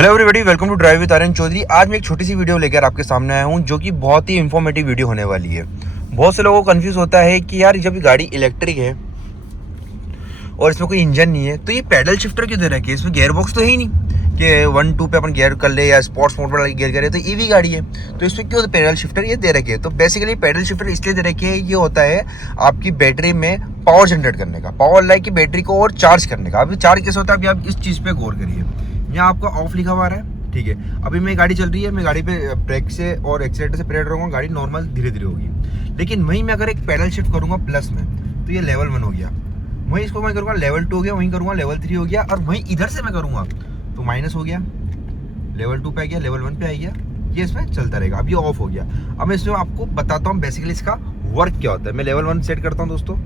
Hello everybody, welcome to drive with Aryan Chaudhary. आज मैं एक छोटी सी वीडियो लेकर आपके सामने आया हूं जो कि बहुत ही इंफॉर्मेटिव वीडियो होने वाली है। बहुत से लोगों को कंफ्यूज होता है कि यार जब ये गाड़ी इलेक्ट्रिक है और इसमें कोई इंजन नहीं है तो ये पैडल शिफ्टर क्यों दे रखी है, इसमें गियर बॉक्स तो है ही नहीं कि 1-2 पे अपन गियर कर ले या स्पोर्ट्स मोड पर गियर करें। तो ईवी गाड़ी है तो इसमें क्यों पैडल शिफ्टर ये दे रखी है। तो बेसिकली पैडल शिफ्टर इसलिए दे रखी है, ये होता है आपकी बैटरी में पावर जनरेट करने का, पावर लाइक की बैटरी को और चार्ज करने का। अभी चार्ज कैसे होता है, अभी आप इस चीज़ पे गौर करिए। यहाँ आपका ऑफ लिखा हुआ है, ठीक है। अभी मेरी गाड़ी चल रही है, मैं गाड़ी पे ब्रेक से और एक्सीलेटर से प्रेस करूँगा, गाड़ी नॉर्मल धीरे धीरे होगी। लेकिन वहीं मैं अगर एक पैडल शिफ्ट करूँगा प्लस में तो ये लेवल 1 हो गया, वहीं इसको मैं करूँगा लेवल 2 हो गया, वहीं करूँगा लेवल 3 हो गया, और वहीं इधर से मैं करूँगा तो माइनस हो गया, लेवल 2 पे आ गया, लेवल 1 पे आ गया, ये इसमें चलता रहेगा। अब ये ऑफ हो गया। अब मैं इसमें आपको बताता हूँ बेसिकली इसका वर्क क्या होता है। मैं लेवल 1 सेट करता हूँ दोस्तों,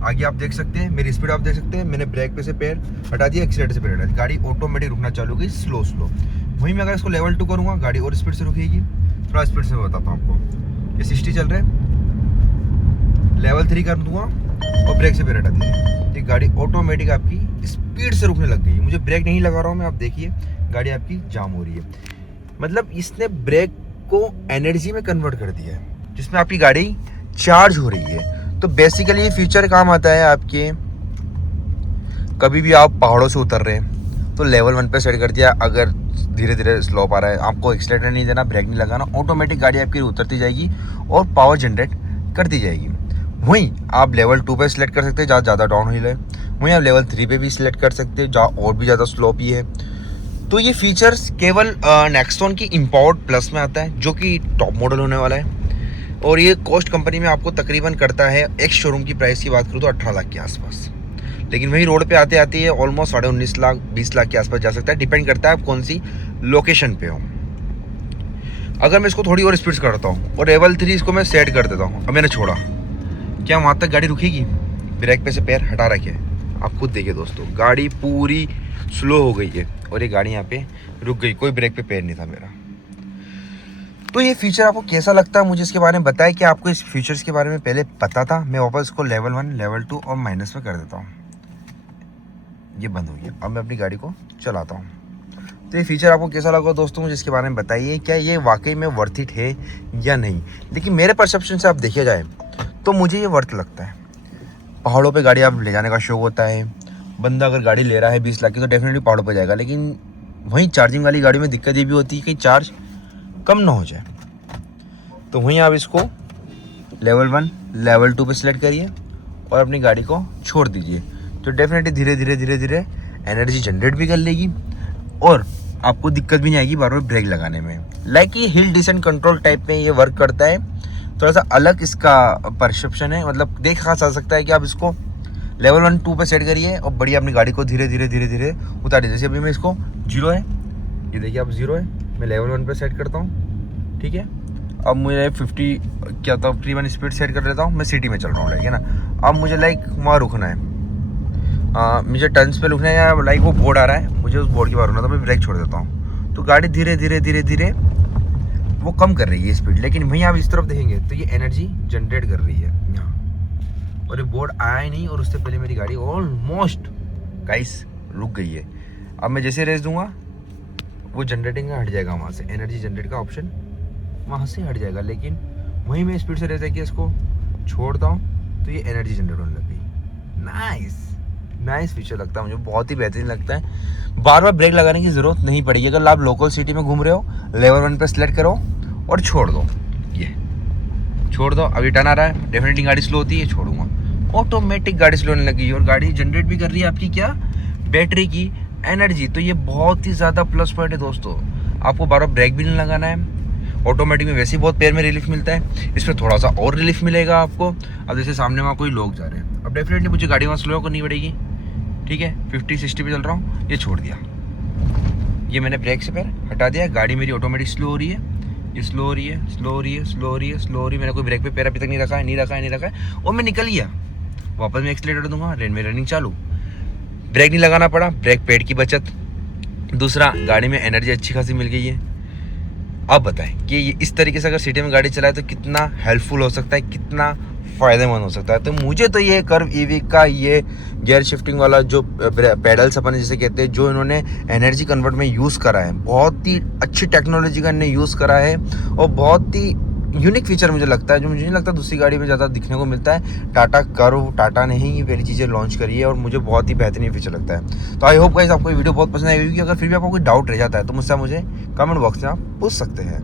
आगे आप देख सकते हैं, मेरी स्पीड आप देख सकते हैं। मैंने ब्रेक पे से पैर हटा दिया, एक्सीलेटर से पैर हटा दिया, गाड़ी ऑटोमेटिक रुकना चालू हो गई, स्लो स्लो। वहीं मैं अगर इसको लेवल 2 करूँगा गाड़ी और स्पीड से रुकेगी। थोड़ा स्पीड से मैं बताता हूँ आपको, ये 60 चल रहे हैं, लेवल 3 कर दूंगा और ब्रेक से पैर हटा दिया, ये गाड़ी ऑटोमेटिक आपकी स्पीड से रुकने लग गई है। मुझे ब्रेक नहीं लगा रहा हूँ मैं, आप देखिए गाड़ी आपकी जाम हो रही है। मतलब इसने ब्रेक को एनर्जी में कन्वर्ट कर दिया है जिसमें आपकी गाड़ी चार्ज हो रही है। तो बेसिकली ये फीचर काम आता है आपके, कभी भी आप पहाड़ों से उतर रहे हैं तो लेवल 1 पे सेट कर दिया। अगर धीरे धीरे स्लोप आ रहा है, आपको एक्सीलेटर नहीं देना, ब्रेक नहीं लगाना, ऑटोमेटिक गाड़ी आपकी उतरती जाएगी और पावर जनरेट करती जाएगी। वहीं आप लेवल 2 पे सिलेक्ट कर सकते हैं जहाँ ज़्यादा डाउन हिल है, वहीं आप लेवल 3 पे भी सिलेक्ट कर सकते हैं जहाँ और भी ज़्यादा स्लोप ही है। तो ये फीचर्स केवल नेक्सॉन की इम्पावर्ड प्लस में आता है जो कि टॉप मॉडल होने वाला है, और ये कॉस्ट कंपनी में आपको तकरीबन करता है एक्स शोरूम की प्राइस की बात करूँ तो 18 लाख के आसपास। लेकिन वही रोड पे आते आते ये ऑलमोस्ट 19.5 लाख 20 लाख के आसपास जा सकता है, डिपेंड करता है आप कौन सी लोकेशन पे हो। अगर मैं इसको थोड़ी और स्पीड करता हूँ और लेवल 3 इसको मैं सेट कर देता हूँ, अब मैंने छोड़ा, क्या वहाँ तक गाड़ी रुकेगी? ब्रेक पे से पैर हटा रखे, आप खुद देखिए दोस्तों, गाड़ी पूरी स्लो हो गई है और ये गाड़ी यहाँ पे रुक गई, कोई ब्रेक पे पैर नहीं था मेरा। तो ये फीचर आपको कैसा लगता है मुझे इसके बारे में बताएं। कि आपको इस फीचर्स के बारे में पहले पता था? मैं वापस इसको लेवल 1, लेवल 2 और माइनस में कर देता हूँ, ये बंद हो गया। अब मैं अपनी गाड़ी को चलाता हूँ। तो ये फीचर आपको कैसा लगा दोस्तों, मुझे इसके बारे में बताइए। क्या ये वाकई में वर्थ इट है या नहीं? लेकिन मेरे परसेप्शन से आप देखिए जाए तो मुझे ये वर्थ लगता है। पहाड़ों पे गाड़ी आप ले जाने का शौक होता है, बंदा अगर गाड़ी ले रहा है 20 लाख की तो डेफिनेटली पहाड़ों पर जाएगा। लेकिन वहीं चार्जिंग वाली गाड़ी में दिक्कत ये भी होती है कि चार्ज कम ना हो जाए। तो वहीं आप इसको लेवल 1, लेवल 2 पे सिलेक्ट करिए और अपनी गाड़ी को छोड़ दीजिए, तो डेफिनेटली धीरे धीरे धीरे धीरे एनर्जी जनरेट भी कर लेगी और आपको दिक्कत भी नहीं आएगी बार बार ब्रेक लगाने में। लाइक ये हिल डिसेंट कंट्रोल टाइप में ये वर्क करता है। थोड़ा सा अलग इसका परसेप्शन है, मतलब देखा जा सकता है कि आप इसको लेवल 1, 2 पे सेट करिए और बढ़िया अपनी गाड़ी को धीरे धीरे धीरे धीरे उतारिए। जैसे अभी मैं इसको 0 है, ये देखिए आप 0 है, मैं लेवल 1 पे सेट करता हूँ, ठीक है। अब मुझे 50 क्या था तकरीबन स्पीड सेट कर लेता हूँ, मैं सिटी में चल रहा हूँ लाइक, है ना। अब मुझे लाइक वहाँ रुकना है, मुझे टर्न्स पे रुकना है या लाइक वो बोर्ड आ रहा है, मुझे उस बोर्ड के बाहर रुकना, तो मैं ब्रेक छोड़ देता हूँ। तो गाड़ी धीरे धीरे धीरे धीरे वो कम कर रही है स्पीड। लेकिन वहीं आप इस तरफ देखेंगे तो ये एनर्जी जनरेट कर रही है यहाँ, और ये बोर्ड आया ही नहीं और उससे पहले मेरी गाड़ी ऑलमोस्ट गाइस रुक गई है। अब मैं जैसे रेस दूंगा वो जनरेटिंग का हट जाएगा, वहाँ से एनर्जी जनरेट का ऑप्शन वहाँ से हट जाएगा। लेकिन वहीं मैं स्पीड से रेस है कि इसको छोड़ता हूँ तो ये एनर्जी जनरेट होने लग गई। नाइस फीचर लगता है मुझे, बहुत ही बेहतरीन लगता है। बार बार ब्रेक लगाने की ज़रूरत नहीं पड़ेगी। अगर आप लोकल सिटी में घूम रहे हो, लेवल 1 पे सिलेक्ट करो और छोड़ दो, ये छोड़ दो। अभी टर्न आ रहा है, डेफिनेटली गाड़ी स्लो होती है, छोड़ूंगा, ऑटोमेटिक गाड़ी स्लो होने लगी और गाड़ी जनरेट भी कर रही है आपकी क्या, बैटरी की एनर्जी। तो ये बहुत ही ज़्यादा प्लस पॉइंट है दोस्तों। आपको बार बार ब्रेक भी नहीं लगाना है, ऑटोमेटिक में वैसे ही बहुत पैर में रिलीफ मिलता है, इसमें थोड़ा सा और रिलीफ मिलेगा आपको। अब जैसे सामने वहाँ कोई लोग जा रहे हैं, अब डेफिनेटली मुझे गाड़ी वहाँ स्लो करनी पड़ेगी, ठीक है। 50-60 पे चल रहा हूँ, ये छोड़ दिया, ये मैंने ब्रेक से पैर हटा दिया, गाड़ी मेरी ऑटोमेटिक स्लो हो रही है, ये स्लो हो रही है, स्लो हो रही है, स्लो हो रही है, स्लो हो रही है। मैंने कोई ब्रेक पे पैर अभी तक नहीं रखा है और मैं निकल गया। वापस मैं एक्सीलेटर दूंगा, में रनिंग चालू, ब्रेक नहीं लगाना पड़ा, ब्रेक पैड की बचत। दूसरा, गाड़ी में एनर्जी अच्छी खासी मिल गई है। अब बताएं कि ये इस तरीके से अगर सिटी में गाड़ी चलाए तो कितना हेल्पफुल हो सकता है, कितना फ़ायदेमंद हो सकता है। तो मुझे तो ये कर्व ईवी का ये गियर शिफ्टिंग वाला जो पेडल्स अपन जिसे कहते हैं, जो इन्होंने एनर्जी कन्वर्ट में यूज़ करा है, बहुत ही अच्छी टेक्नोलॉजी का इन्होंने यूज़ करा है और बहुत ही यूनिक फीचर मुझे लगता है, जो मुझे नहीं लगता दूसरी गाड़ी में ज़्यादा दिखने को मिलता है। टाटा कर्व, टाटा ने ही ये पहली चीज़ें लॉन्च करी है और मुझे बहुत ही बेहतरीन फीचर लगता है। तो आई होप गाइस आपको ये वीडियो बहुत पसंद आएगी। अगर फिर भी आपको कोई डाउट रह जाता है तो मुझसे कमेंट बॉक्स में आप पूछ सकते हैं।